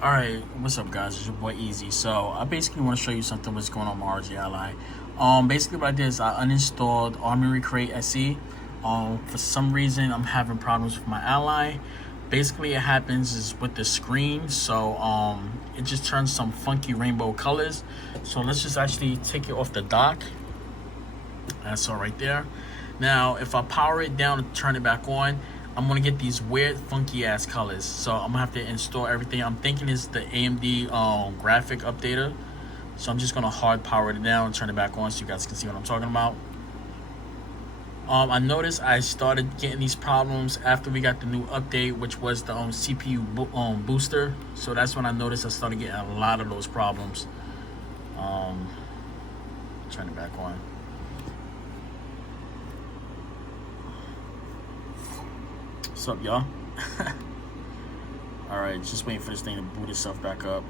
Alright, what's up guys, it's your boy Easy. So I basically want to show you something what's going on with my ROG Ally. Basically what I did is I uninstalled Armoury SE. For some reason I'm having problems with my Ally. Basically it happens is with the screen, so it just turns some funky rainbow colors. So let's just actually take it off the dock. That's all right there. Now if I power it down and turn it back on, I'm gonna get these weird funky ass colors, so I'm gonna have to install everything. I'm thinking it's the AMD graphic updater, so I'm just gonna hard power it down and turn it back on so you guys can see what I'm talking about. I noticed I started getting these problems after we got the new update, which was the CPU booster. So that's when I noticed I started getting a lot of those problems. Turn it back on. What's up, y'all? Alright, just waiting for this thing to boot itself back up.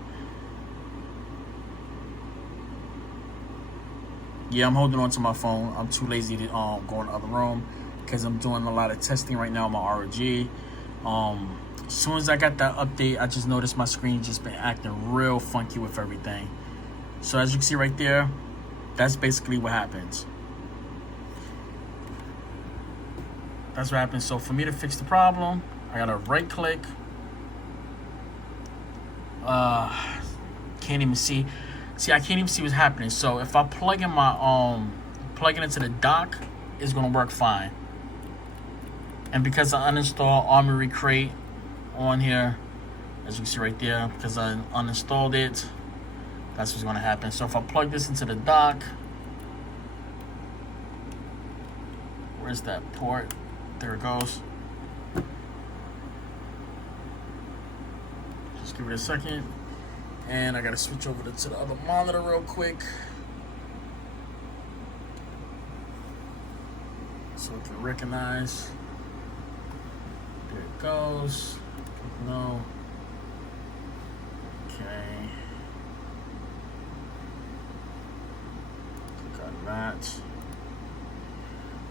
Yeah, I'm holding on to my phone. I'm too lazy to go in the other room because I'm doing a lot of testing right now on my ROG. As soon as I got that update, I just noticed my screen just been acting real funky with everything. So as you can see right there, that's basically what happens. That's what happens. So for me to fix the problem, I gotta right click. Can't even see. See, I can't even see what's happening. So if I plug in my plug it into the dock, it's gonna work fine. And because I uninstalled Armoury on here, as you can see right there, because I uninstalled it, that's what's gonna happen. So if I plug this into the dock, where's that port? There it goes. Just give it a second. And I gotta switch over to the other monitor real quick, so it can recognize. There it goes. No. Okay. Click on that.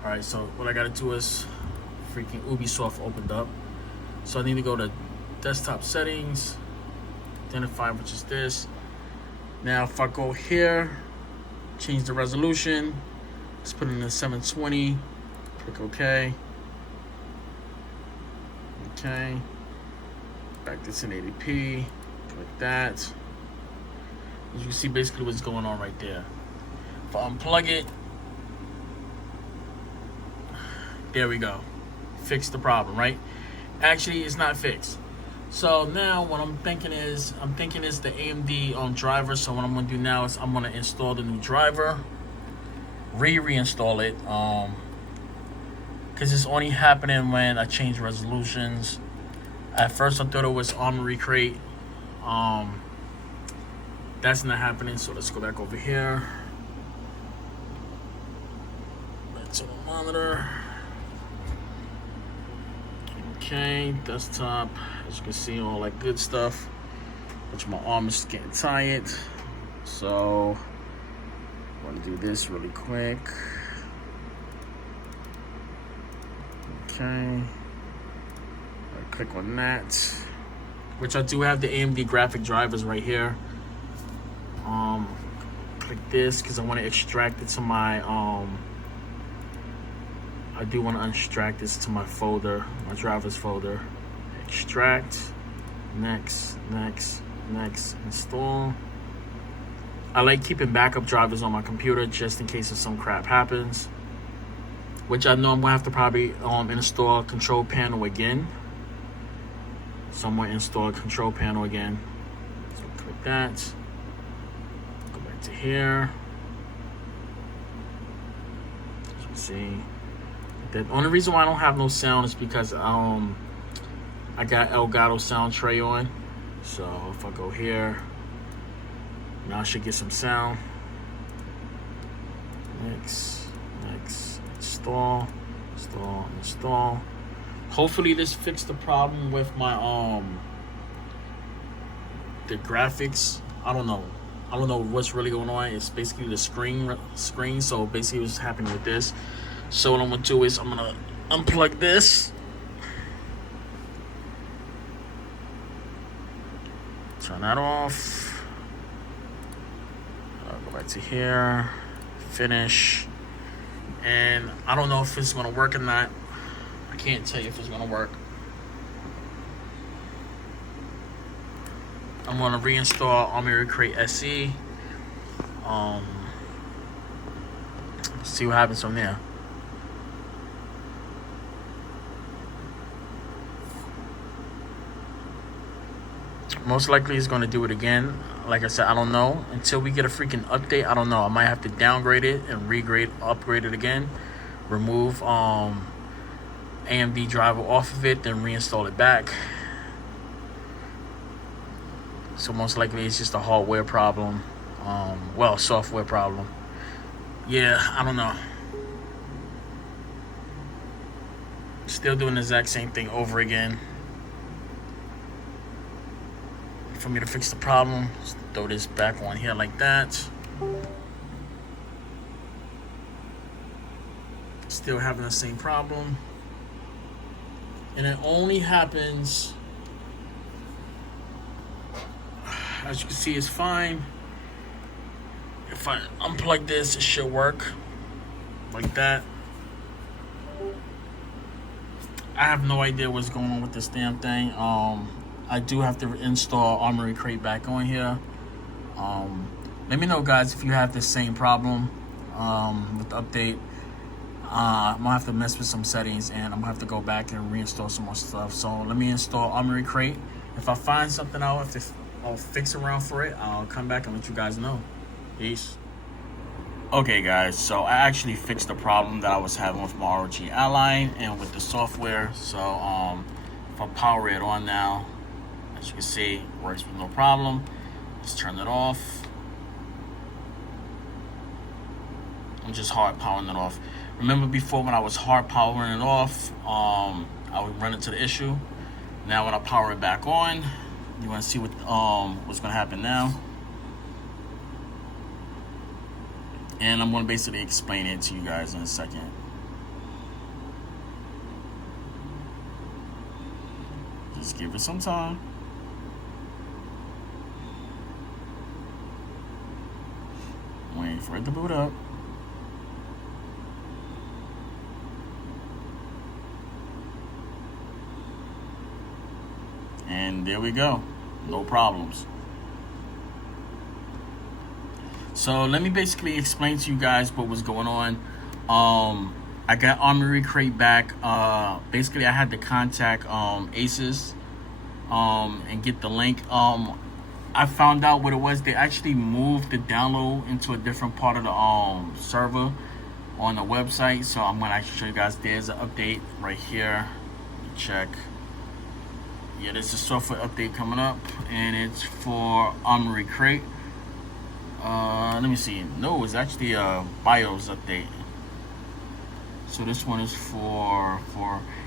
Alright, so what I gotta do is freaking Ubisoft opened up. So I need to go to desktop settings, identify which is this. Now if I go here, change the resolution, let's put it in 720, click OK. Okay, back to 1080p, click that. As you can see basically what's going on right there. If I unplug it, there we go. Fix the problem, right? Actually, it's not fixed. So now what I'm thinking is the AMD driver. So what I'm gonna do now is I'm gonna install the new driver, reinstall it, because it's only happening when I change resolutions. At first I thought it was Armoury. That's not happening. So let's go back over here. Back to the monitor. Okay, desktop, as you can see, all that good stuff, which my arm is getting tired. So I want to do this really quick. Okay, I click on that, which I do have the AMD graphic drivers right here. Click this because I want to extract it to my I do want to extract this to my folder, my drivers folder. Extract, next, install. I like keeping backup drivers on my computer just in case if some crap happens. Which I know I'm gonna have to probably install control panel again. So I'm gonna install control panel again. So click that. Go back to here. As you can see. The only reason why I don't have no sound is because I got Elgato sound tray on. So if I go here, now I should get some sound. Next, install. Hopefully this fixed the problem with my the graphics. I don't know what's really going on. It's basically the screen. So basically what's happening with this. So what I'm gonna do is I'm gonna unplug this. Turn that off. Go back to here. Finish. And I don't know if it's going to work or not. I can't tell you if it's going to work. I'm going to reinstall Armoury Crate SE. See what happens from there. Most likely he's going to do it again. Like I said, I don't know. Until we get a freaking update, I don't know. I might have to downgrade it and upgrade it again. Remove AMD driver off of it, then reinstall it back. So most likely it's just a hardware problem. Well, software problem. Yeah, I don't know. Still doing the exact same thing over again. For me to fix the problem, just throw this back on here like that. Still having the same problem. And it only happens, as you can see, it's fine. If I unplug this, it should work like that. I have no idea what's going on with this damn thing. I do have to install Armoury Crate back on here. Let me know, guys, if you have the same problem with the update. I'm gonna have to mess with some settings, and I'm gonna have to go back and reinstall some more stuff. So let me install Armoury Crate. If I find something out, if I'll fix around for it, I'll come back and let you guys know. Peace. Okay, guys, so I actually fixed the problem that I was having with my ROG Ally and with the software. So if I power it on now, as you can see, it works with no problem. Let's turn it off. I'm just hard powering it off. Remember before, when I was hard powering it off, I would run into the issue. Now when I power it back on, you want to see what's going to happen now. And I'm going to basically explain it to you guys in a second. Just give it some time. Waiting for it to boot up. And there we go. No problems. So let me basically explain to you guys what was going on. I got Armoury Crate back. Basically, I had to contact Asus and get the link. I found out what it was. They actually moved the download into a different part of the server on the website. So I'm gonna actually show you guys. There's an update right here. Check. Yeah, there's a software update coming up, and it's for Armoury Crate. Let me see. No, it's actually a BIOS update. So this one is for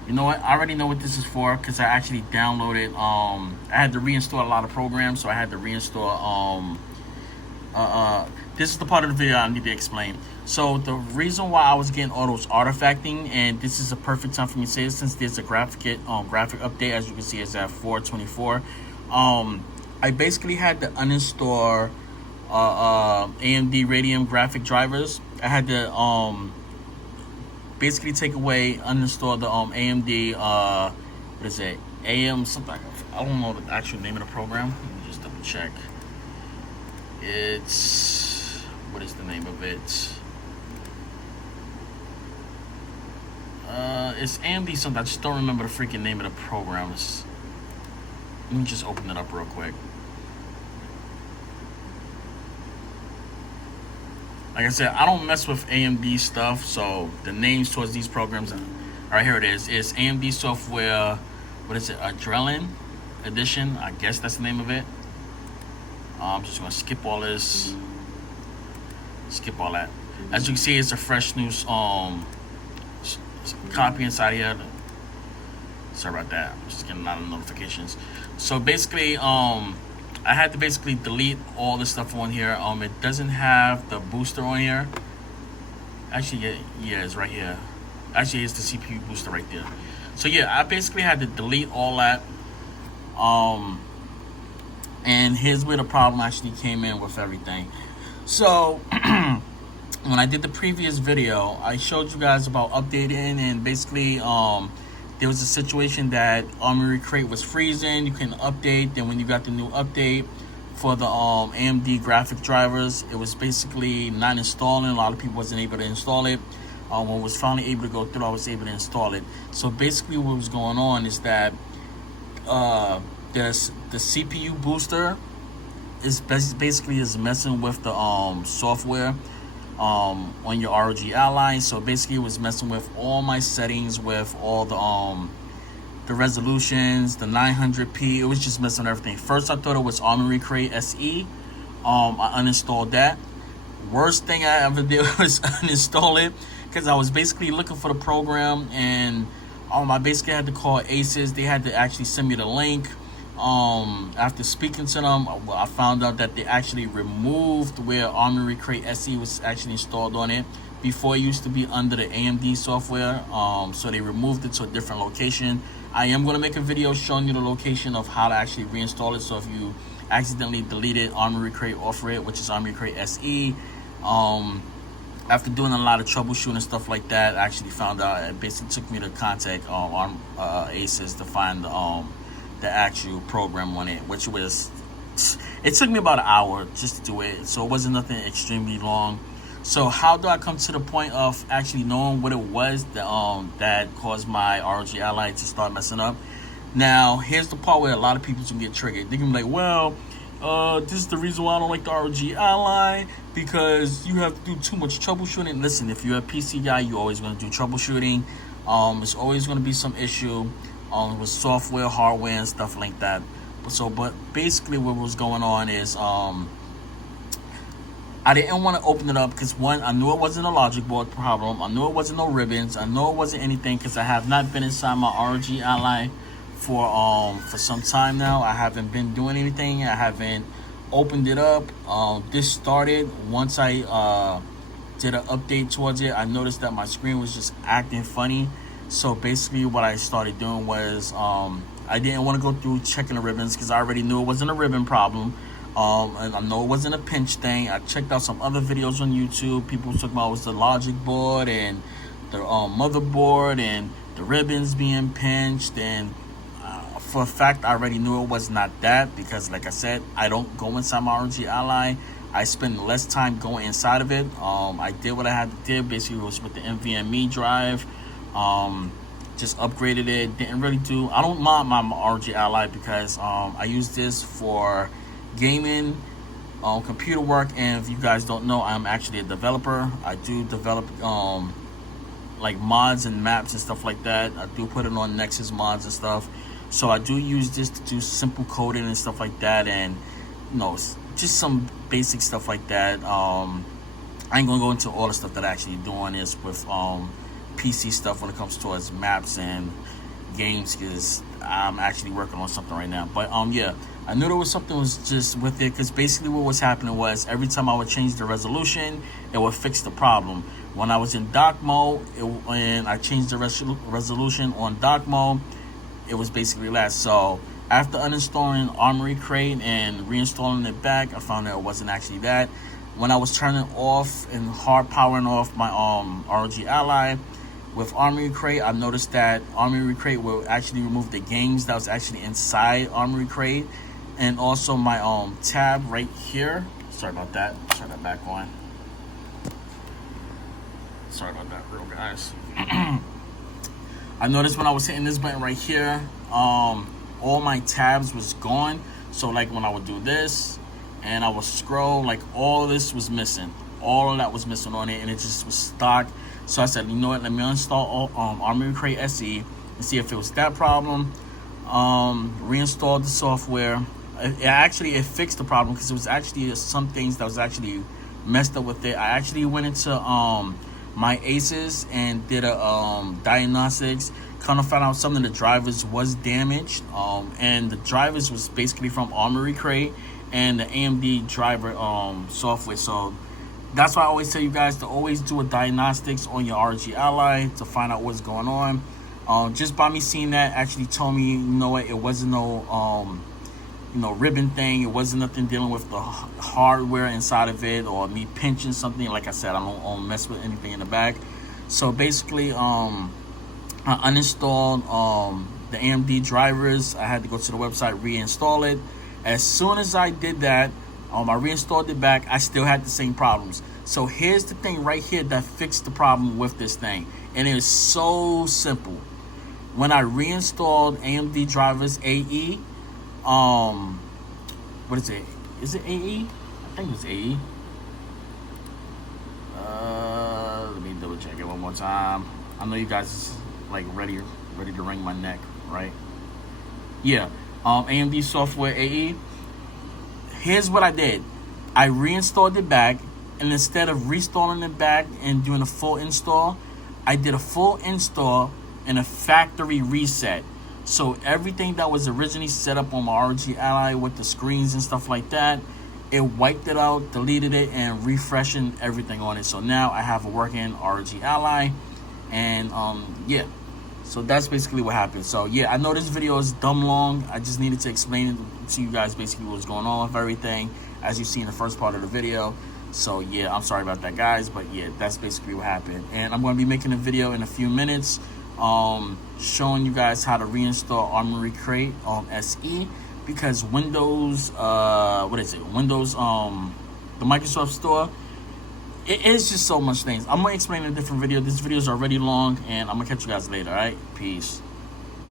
you know what? I already know what this is for, because I actually downloaded. I had to reinstall a lot of programs, so I had to reinstall. This is the part of the video I need to explain. So the reason why I was getting all those artifacting, and this is a perfect time for me to say it, since there's a graphic update, as you can see, it's at 424. I basically had to uninstall AMD Radeon graphic drivers. I had to basically take away, uninstall the AMD what is it, AM something. I don't know the actual name of the program. Let me just double check. It's, what is the name of it? It's AMD something. I just don't remember the freaking name of the program. Let me just open it up real quick. Like I said, I don't mess with AMD stuff, so the names towards these programs, all right, here it is. It's AMD software, what is it, Adrenaline Edition, I guess that's the name of it. I'm just gonna skip all this, skip all that. As you can see, it's a fresh new copy inside here. Sorry about that, I'm just getting a lot of notifications. So basically, I had to basically delete all the stuff on here. It doesn't have the booster on here. Actually, yeah, it's right here. Actually, it's the CPU booster right there. So yeah, I basically had to delete all that. And here's where the problem actually came in with everything. So when I did the previous video, I showed you guys about updating, and basically there was a situation that Armoury Crate was freezing. You can update. Then when you got the new update for the AMD graphic drivers, it was basically not installing. A lot of people wasn't able to install it. When I was finally able to go through, I was able to install it. So basically what was going on is that there's the CPU booster is basically messing with the software on your ROG Ally. So basically it was messing with all my settings, with all the resolutions, the 900p. It was just messing with everything. First I thought it was Armoury Crate SE. I uninstalled that. Worst thing I ever did was uninstall it, because I was basically looking for the program, and I basically had to call Aces. They had to actually send me the link. After speaking to them, I found out that they actually removed where Armoury Crate SE was actually installed on it. Before, it used to be under the AMD software, so they removed it to a different location. I am going to make a video showing you the location of how to actually reinstall it. So if you accidentally deleted Armoury Crate off it, which is Armoury Crate SE, after doing a lot of troubleshooting and stuff like that, I actually found out. It basically took me to contact Aces to find the actual program on it, which was, it took me about an hour just to do it, so it wasn't nothing extremely long. So how do I come to the point of actually knowing what it was that caused my ROG Ally to start messing up? Now here's the part where a lot of people can get triggered. They can be like, well, this is the reason why I don't like the ROG Ally, because you have to do too much troubleshooting. Listen, if you're a PC guy, you're always going to do troubleshooting. It's always going to be some issue with software, hardware, and stuff like that. But basically what was going on is I didn't want to open it up because, one, I knew it wasn't a logic board problem. I knew it wasn't no ribbons. I know it wasn't anything, because I have not been inside my ROG Ally for some time now. I haven't been doing anything. I haven't opened it up. This started once I did an update towards it. I noticed that my screen was just acting funny. So basically what I started doing was I didn't want to go through checking the ribbons, because I already knew it wasn't a ribbon problem. And I know it wasn't a pinch thing. I checked out some other videos on YouTube. People talking about it was the logic board and the motherboard and the ribbons being pinched. And for a fact, I already knew it was not that, because like I said, I don't go inside my ROG Ally. I spend less time going inside of it. I did what I had to do. Basically, it was with the NVMe drive. Just upgraded it. Didn't really do, I don't mind my ROG Ally, because I use this for gaming, computer work. And if you guys don't know, I'm actually a developer. I do develop like mods and maps and stuff like that. I do put it on Nexus mods and stuff. So I do use this to do simple coding and stuff like that, and just some basic stuff like that. I ain't gonna go into all the stuff that I actually do on this with PC stuff when it comes towards maps and games, because I'm actually working on something right now. But yeah, I knew there was something was just with it, because basically what was happening was every time I would change the resolution, it would fix the problem. When I was in dock mode, and I changed the resolution on dock mode, it was basically less. So after uninstalling Armoury Crate and reinstalling it back, I found that it wasn't actually that. When I was turning off and hard powering off my ROG Ally with Armoury Crate, I noticed that Armoury Crate will actually remove the games that was actually inside Armoury Crate, and also my tab right here. Sorry about that. Turn that back on. Sorry about that, real guys. I noticed when I was hitting this button right here, all my tabs was gone. So like when I would do this and I would scroll, like all of this was missing. All of that was missing on it, and it just was stuck. So I said, you know what, let me uninstall Armoury Crate SE and see if it was that problem. Reinstalled the software. It fixed the problem, because it was actually some things that was actually messed up with it. I actually went into my Aces and did a diagnostics. Kind of found out some of the drivers was damaged, and the drivers was basically from Armoury Crate and the AMD driver software. So that's why I always tell you guys to always do a diagnostics on your ROG Ally to find out what's going on. Just by me seeing that actually told me, you know what, it wasn't no ribbon thing. It wasn't nothing dealing with the hardware inside of it or me pinching something. Like I said, I don't mess with anything in the back. So basically, I uninstalled the AMD drivers. I had to go to the website, reinstall it. As soon as I did that, I reinstalled it back. I still had the same problems. So here's the thing right here that fixed the problem with this thing, and it is so simple. When I reinstalled AMD drivers AE, what is it? Is it AE? I think it's AE. Let me double check it one more time. I know you guys like ready to wring my neck, right? Yeah. AMD software AE. Here's what I did. I reinstalled it back, and instead of reinstalling it back and doing a full install, I did a full install and a factory reset. So everything that was originally set up on my ROG Ally with the screens and stuff like that, it wiped it out, deleted it, and refreshing everything on it. So now I have a working ROG Ally, and yeah. So that's basically what happened. So yeah, I know this video is dumb long. I just needed to explain it to you guys basically what's going on with everything, as you see in the first part of the video. So yeah, I'm sorry about that, guys, but yeah, that's basically what happened. And I'm going to be making a video in a few minutes showing you guys how to reinstall Armoury Crate SE, because Windows Windows the Microsoft Store, it is just so much things. I'm going to explain in a different video. This video is already long, and I'm going to catch you guys later. All right, peace.